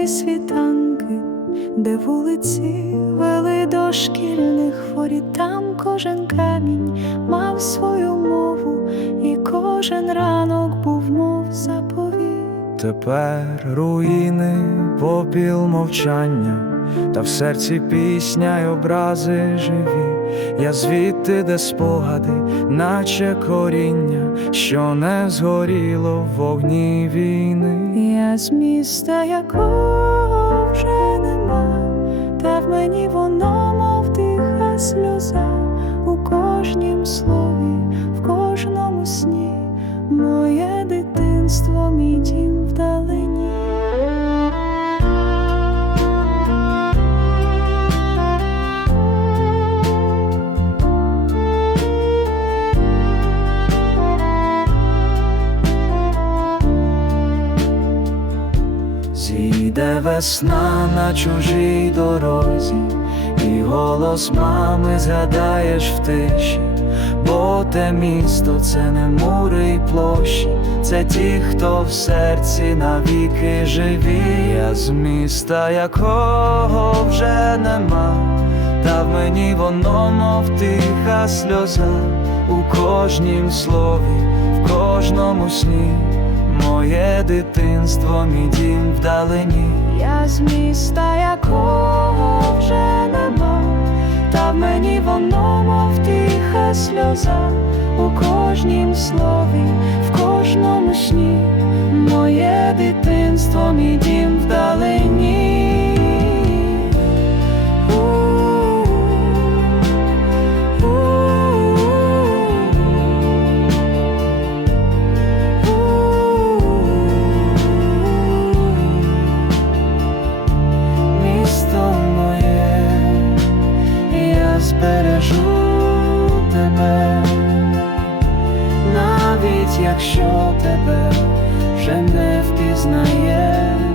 Я світанки, де вулиці вели до шкільних воріт. Там кожен камінь мав свою мову, і кожен ранок був, мов заповіт. Тепер руїни, попіл мовчання, та в серці пісня й образи живі. Я звідти, де спогади, наче коріння, що не згоріло в вогні війни. Я з міста, якого вже нема, та в мені воно, мов тиха сльоза, у кожнім слові, в кожному сні, моє дитинство, мій дім вдалині. Зійде весна на чужій дорозі, і голос мами згадаєш в тиші, бо те місто це не мури й площі, це ті, хто в серці навіки живі, я з міста, якого вже нема, та в мені воно, мов тиха сльоза, у кожнім слові, в кожному сні. Моє дитинство, мій дім вдалині. Я з міста, якого вже нема, та в мені воно, мов тиха сльоза, у кожнім слові, в кожному сні, моє дитинство, мій дім вдалині. Збережу тебе, навіть якщо тебе вже не впізнаєш.